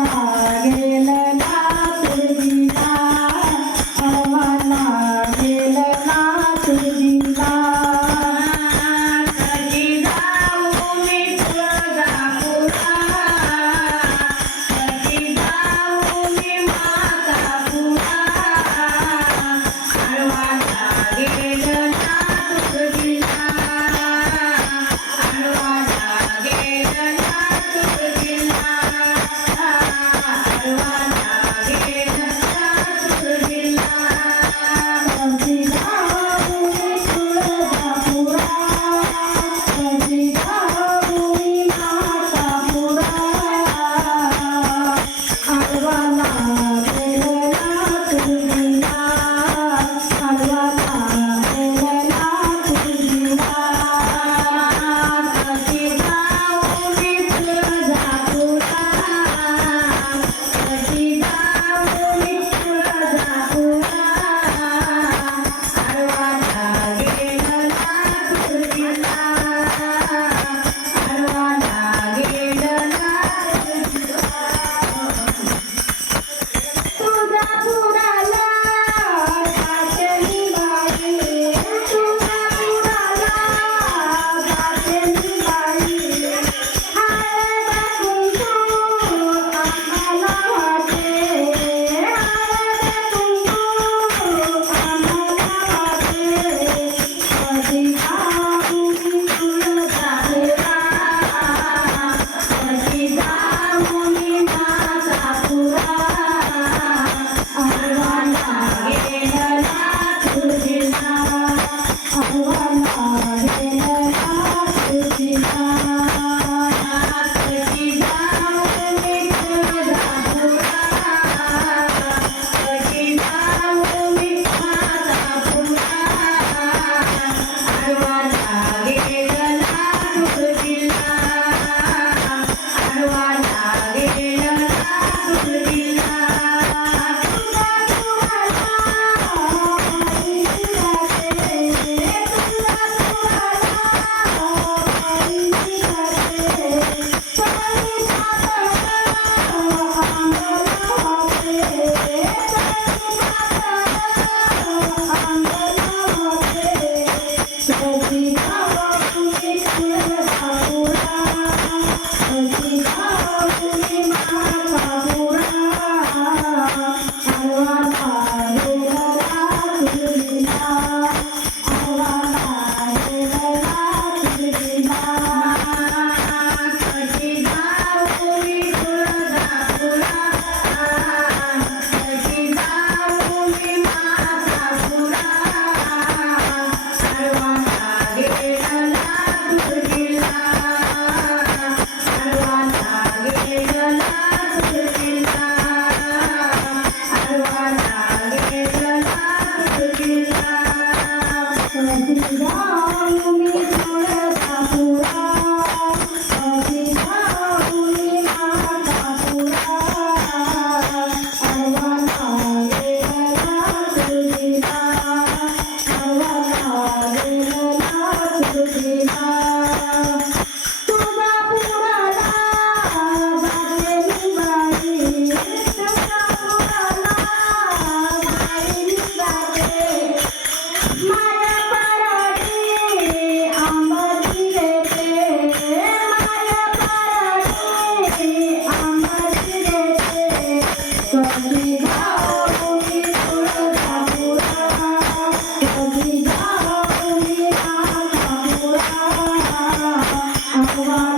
गेला la necesidad. 고마워.